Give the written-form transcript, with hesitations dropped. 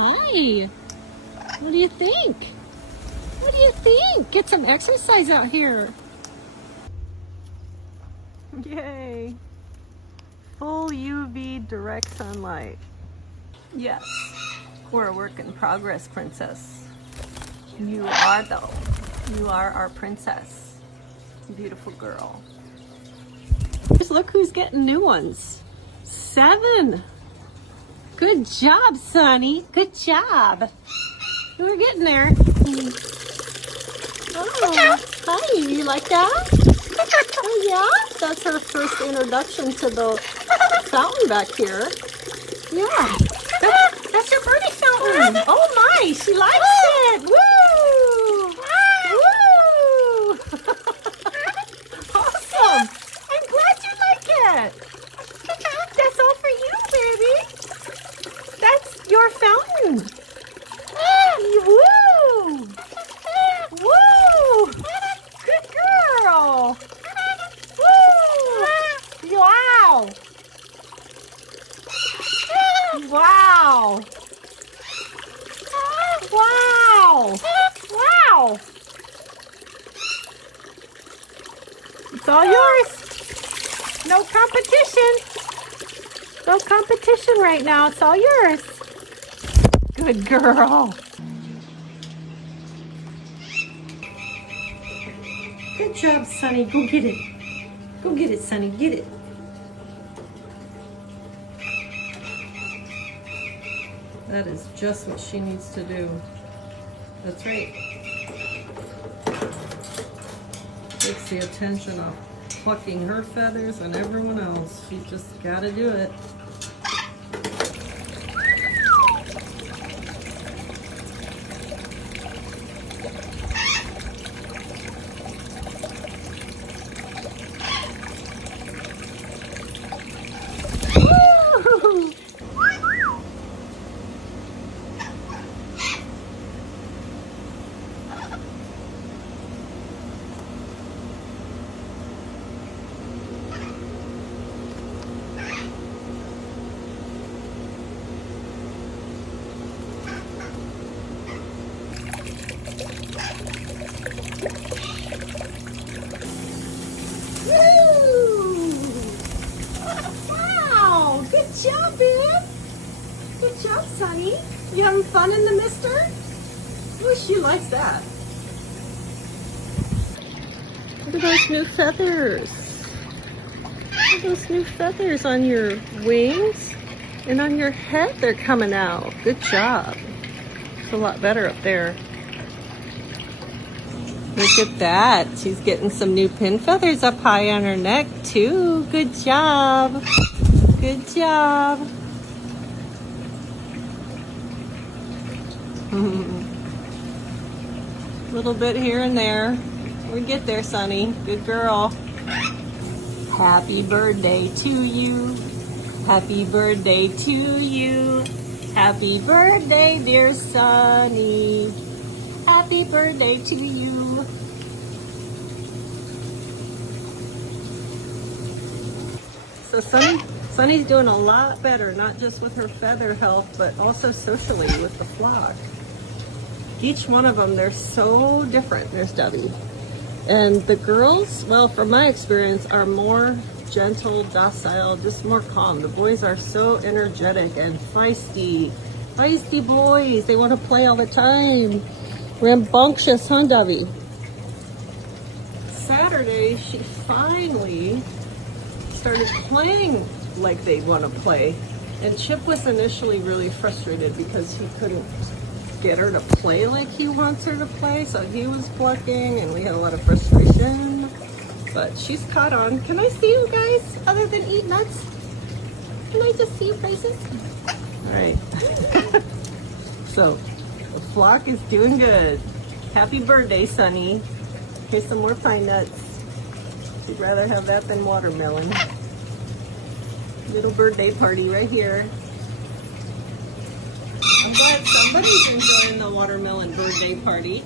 Hi. What do you think? What do you think? Get some exercise out here. Yay. Full UV direct sunlight. Yes. We're a work in progress, princess. You are, though. You are our princess. Beautiful girl. Just look who's getting new ones. 7. Good job, Sonny. Good job. We're getting there. Oh, hi. You like that? Oh, yeah? That's her first introduction to the fountain back here. Yeah. That's your birdie fountain. Oh, my. She likes it. Woo! Woo! Awesome. I'm glad you like it. That's all for you, baby. That's your fountain. Woo! Woo! Good girl. Woo! Wow! Wow! Wow! Wow! It's all yours. No competition. No competition right now. It's all yours. Good girl. Good job, Sonny. Go get it. Go get it, Sonny. Get it. That is just what she needs to do. That's right. Takes the attention off plucking her feathers and everyone else. She just gotta do it. Wow! Good job, babe! Good job, Sonny. You having fun in the mister? Oh, she likes that. Look at those new feathers. Look at those new feathers on your wings and on your head. They're coming out. Good job. It's a lot better up there. Look at that. She's getting some new pin feathers up high on her neck, too. Good job. Good job. Little bit here and there. We get there, Sonny. Good girl. Happy birthday to you. Happy birthday to you. Happy birthday, dear Sonny. Happy birthday to you. So Sonny's doing a lot better, not just with her feather health, but also socially with the flock. Each one of them, they're so different. There's Debbie. And the girls, well, from my experience, are more gentle, docile, just more calm. The boys are so energetic and feisty. Feisty boys. They want to play all the time. Rambunctious, huh, Debbie? Saturday, she finally started playing like they want to play. And Chip was initially really frustrated because he couldn't get her to play like he wants her to play. So he was plucking and we had a lot of frustration. But she's caught on. Can I see you guys other than eat nuts? Can I just see your faces? All right. So the flock is doing good. Happy birthday, Sonny. Here's some more pine nuts. She'd rather have that than watermelon. Little birthday party right here. I'm glad somebody's enjoying the watermelon birthday party.